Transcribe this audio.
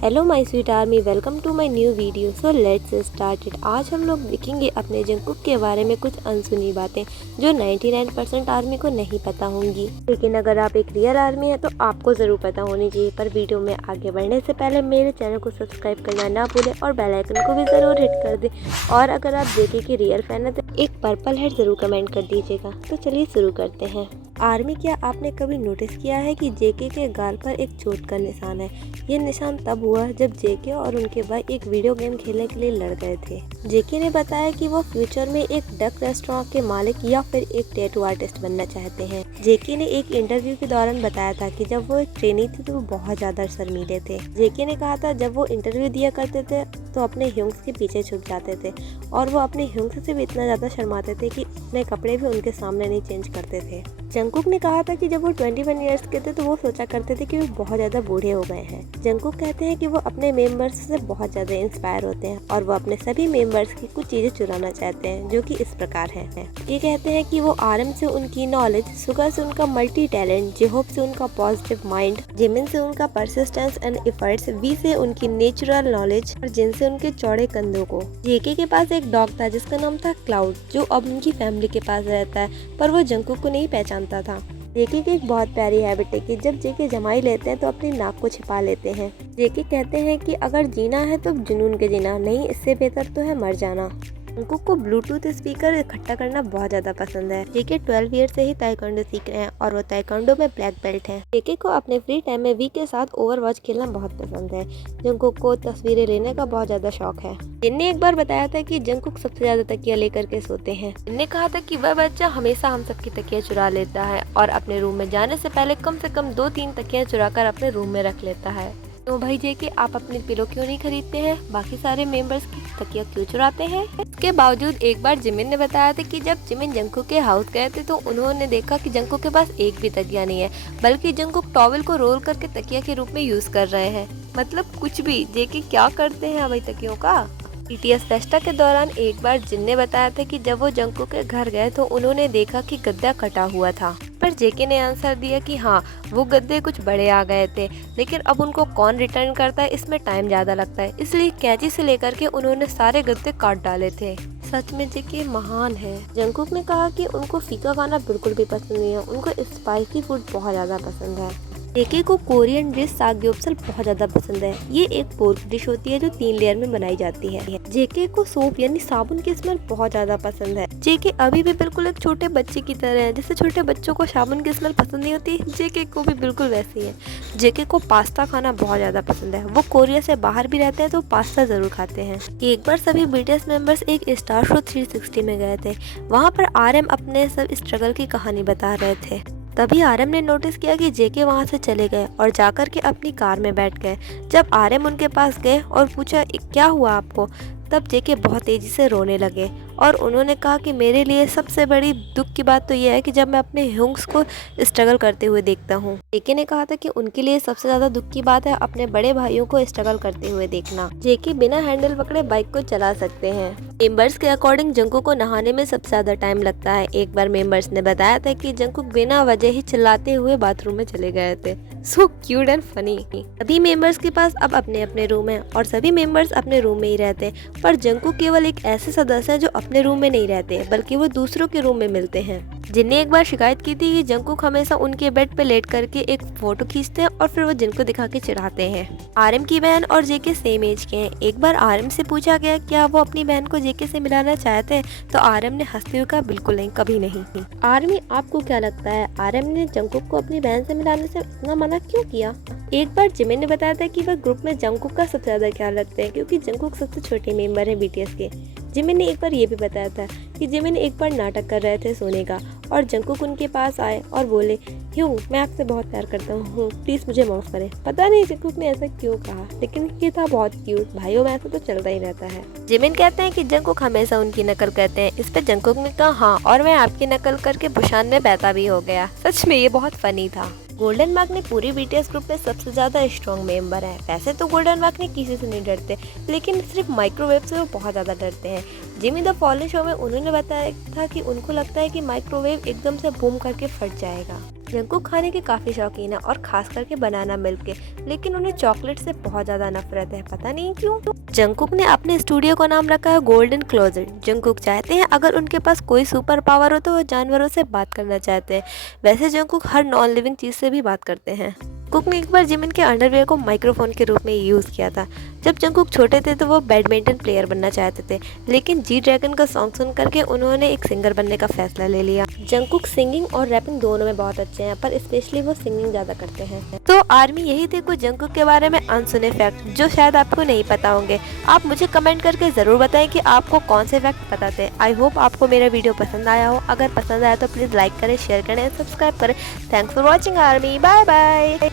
Hello my sweet army, welcome to my new video. So let's start it. आज हम लोग देखेंगे अपने जंगकुक के बारे में कुछ अनसुनी बातें जो 99% आर्मी को नहीं पता होंगी, लेकिन अगर आप एक रियल आर्मी है तो आपको ज़रूर पता होनी चाहिए। पर वीडियो में आगे बढ़ने से पहले मेरे चैनल को सब्सक्राइब करना ना भूलें और बेल आइकन को भी ज़रूर हिट कर दें। और अगर आप जेके की रियल फैन है तो एक पर्पल हेड ज़रूर कमेंट कर दीजिएगा। तो चलिए शुरू करते हैं। आर्मी, क्या आपने कभी नोटिस किया है कि जेके के गाल पर एक चोट का निशान है? ये निशान तब हुआ जब जेके और उनके भाई एक वीडियो गेम खेलने के लिए लड़ गए थे। जेके ने बताया कि वो फ्यूचर में एक डक रेस्टोरेंट के मालिक या फिर एक टैटू आर्टिस्ट बनना चाहते हैं। जेके ने एक इंटरव्यू के दौरान बताया था कि जब वो एक ट्रेनी थे तो वो बहुत ज्यादा शर्मीले थे। जेके ने कहा था जब वो इंटरव्यू दिया करते थे तो अपने ह्यूंग्स के पीछे छुप जाते थे और वो अपने ह्यूंग्स से भी इतना ज्यादा शर्माते थे कि अपने कपड़े भी उनके सामने नहीं चेंज करते थे। जंगकुक ने कहा था कि जब वो 21 ईयर्स के थे तो वो सोचा करते थे कि वो बहुत ज़्यादा बूढ़े हो गए हैं। जंगकुक कहते हैं कि वो अपने मेंबर्स से बहुत ज़्यादा इंस्पायर होते हैं और वो अपने सभी मेंबर्स की कुछ चीज़ें चुराना चाहते हैं, जो कि इस प्रकार है। ये कहते हैं कि वो आरएम से उनकी नॉलेज, सुगा से उनका मल्टी टैलेंट, जेहोप से उनका पॉजिटिव माइंड, जिमिन से उनका परसिस्टेंस एंड एफर्ट्स, वी से उनकी नेचुरल नॉलेज और जिन से उनके चौड़े कंधों को। जेके के पास एक डॉग था जिसका नाम था क्लाउड, जो अब उनकी फैमिली के पास रहता है, पर वो जंगकुक को नहीं पहचानता था। जेके की एक बहुत प्यारी हैबिट है कि जब जेके जमाई लेते हैं तो अपनी नाक को छिपा लेते हैं। जेके कहते हैं कि अगर जीना है तो जुनून के जीना, नहीं इससे बेहतर तो है मर जाना। जंगकुक को ब्लूटूथ स्पीकर इकट्ठा करना बहुत ज़्यादा पसंद है। जेके 12 ईयर से ही ताइक्वांडो सीख रहे हैं और वो ताइक्वांडो में ब्लैक बेल्ट हैं। जेके को अपने फ्री टाइम में वी के साथ ओवरवॉच खेलना बहुत पसंद है। जंगकुक को तस्वीरें लेने का बहुत ज़्यादा शौक है। जिनने एक बार बताया था कि जंगकुक सबसे ज़्यादा तकिया लेकर के सोते हैं। जिनने कहा था कि वह बच्चा हमेशा हम सबकी तकिया चुरा लेता है और अपने रूम में जाने से पहले कम से कम 2-3 तकिया चुरा कर अपने रूम में रख लेता है। तो भाई जेके, आप अपनी पिलो क्यों नहीं खरीदते हैं? बाकी सारे मेंबर्स की तकिया क्यों चुराते हैं? इसके बावजूद एक बार जिमिन ने बताया था कि जब जिमिन जंगकुक के हाउस गए थे तो उन्होंने देखा कि जंगकुक के पास एक भी तकिया नहीं है, बल्कि जंगकुक टॉवल को रोल करके तकिया के रूप में यूज कर रहे हैं। मतलब कुछ भी। जेके क्या करते हैं भाई तकियों का। बीटीएस फेस्टा के दौरान एक बार जिन ने बताया था कि जब वो जंगकुक के घर गए तो उन्होंने देखा कि गद्दा कटा हुआ था, पर जेके ने आंसर दिया कि हाँ, वो गद्दे कुछ बड़े आ गए थे, लेकिन अब उनको कौन रिटर्न करता है, इसमें टाइम ज़्यादा लगता है, इसलिए कैंची से लेकर के उन्होंने सारे गद्दे काट डाले थे। सच में जेके महान है। जंगकुक ने कहा कि उनको फीका खाना बिल्कुल भी पसंद नहीं है, उनको स्पाइसी फूड बहुत ज़्यादा पसंद है। जेके को कोरियन डिश सागयोप्सल बहुत ज्यादा पसंद है। ये एक पोर्क डिश होती है जो 3 लेयर में बनाई जाती है। जेके को सोप यानी साबुन की स्मेल बहुत ज्यादा पसंद है। जेके अभी भी बिल्कुल एक छोटे बच्चे की तरह है। जैसे छोटे बच्चों को साबुन की स्मेल पसंद नहीं होती, जेके को भी बिल्कुल वैसी है। जेके को पास्ता खाना बहुत ज्यादा पसंद है। वो कोरिया से बाहर भी रहते हैं तो पास्ता जरूर खाते हैं। एक बार सभी बीटीएस मेंबर्स एक स्टार शो 360 में गए थे। वहाँ पर आरएम अपने सब स्ट्रगल की कहानी बता रहे थे। तभी आरएम ने नोटिस किया कि जेके वहां से चले गए और जाकर के अपनी कार में बैठ गए। जब आरएम उनके पास गए और पूछा क्या हुआ आपको, तब जेके बहुत तेजी से रोने लगे और उन्होंने कहा कि मेरे लिए सबसे बड़ी दुख की बात तो यह है कि जब मैं अपने ह्यूंग्स को स्ट्रगल करते हुए देखता हूँ। जेके ने कहा था कि उनके लिए सबसे ज्यादा दुख की बात है अपने बड़े भाइयों को स्ट्रगल करते हुए देखना। जेके बिना हैंडल पकड़े बाइक को चला सकते हैं। मेंबर्स के अकॉर्डिंग जंगकुक को नहाने में सबसे ज्यादा टाइम लगता है। एक बार मेंबर्स ने बताया था कि जंगकुक बिना वजह ही चिल्लाते हुए बाथरूम में चले गए थे। So cute and funny. सभी मेंबर्स के पास अब अपने अपने रूम है और सभी मेंबर्स अपने रूम में ही रहते हैं, पर जंगकुक केवल एक ऐसे सदस्य है जो अपने रूम में नहीं रहते बल्कि वो दूसरों के रूम में मिलते हैं। जिनने एक बार शिकायत की थी कि जंगकुक हमेशा उनके बेड पे लेट करके एक फोटो खींचते हैं और फिर वो जिनको दिखा के चिढ़ाते हैं। आरएम की बहन और जेके सेम एज के हैं। एक बार आरएम से पूछा गया क्या वो अपनी बहन को जेके से मिलाना चाहते हैं, तो आरएम ने हंसते हुए कहा बिल्कुल नहीं, कभी नहीं। आर्मी, आपको क्या लगता है आरएम ने जंगकुक को अपनी बहन से मिलाने से इतना मना क्यों किया? एक बार जिमिन ने बताया था कि वह ग्रुप में जंगकुक का सबसे ज्यादा ख्याल रखते हैं क्योंकि जंगकुक सबसे छोटे मेंबर है बीटीएस के। जिमिन ने एक बार ये भी बताया था कि जिमिन एक बार नाटक कर रहे थे सोने का और जंगकुक उनके पास आए और बोले, ह्यूं, मैं आपसे बहुत प्यार करता हूँ, प्लीज मुझे माफ करें। पता नहीं जंगकुक ने ऐसा क्यों कहा, लेकिन ये था बहुत क्यूट। भाइयों में ऐसा तो चलता ही रहता है। जिमिन कहते हैं कि जंगकुक हमेशा उनकी नकल करते हैं। इस पे जंगकुक ने कहा हाँ, और मैं आपकी नकल करके बुशान में बहता भी हो गया। सच में ये बहुत फनी था। गोल्डन मार्क ने पूरी बीटीएस ग्रुप में सबसे ज्यादा स्ट्रॉन्ग मेंबर है। वैसे तो गोल्डन मार्क ने किसी से नहीं डरते, लेकिन सिर्फ माइक्रोवेव से वो बहुत ज्यादा डरते हैं। जिमी द फॉलन शो में उन्होंने बताया था कि उनको लगता है कि माइक्रोवेव एकदम से बूम करके फट जाएगा। जंगकुक खाने के काफ़ी शौकीन है और खास करके बनाना मिल्क के, लेकिन उन्हें चॉकलेट से बहुत ज़्यादा नफरत है, पता नहीं क्यों। जंगकुक ने अपने स्टूडियो का नाम रखा है गोल्डन क्लोजेट। जंगकुक चाहते हैं अगर उनके पास कोई सुपर पावर हो तो वो जानवरों से बात करना चाहते हैं। वैसे जंगकुक हर नॉन लिविंग चीज़ से भी बात करते हैं। कुक ने एक बार जिमिन के अंडरवेयर को माइक्रोफोन के रूप में यूज़ किया था। जब जंगकुक छोटे थे तो वो बैडमिंटन प्लेयर बनना चाहते थे, लेकिन जी ड्रैगन का सॉन्ग सुन करके उन्होंने एक सिंगर बनने का फैसला ले लिया। जंगकुक सिंगिंग और रैपिंग दोनों में बहुत अच्छे हैं, पर स्पेशली वो सिंगिंग ज़्यादा करते हैं। तो आर्मी यही थे कुछ जंगकुक के बारे में अनसुने फैक्ट जो शायद आपको नहीं पता होंगे। आप मुझे कमेंट करके ज़रूर बताएं कि आपको कौन से फैक्ट पता थे। आई होप आपको मेरा वीडियो पसंद आया हो। अगर पसंद आया तो प्लीज़ लाइक करें, शेयर करें, सब्सक्राइब करें। Thanks for watching army. Bye bye.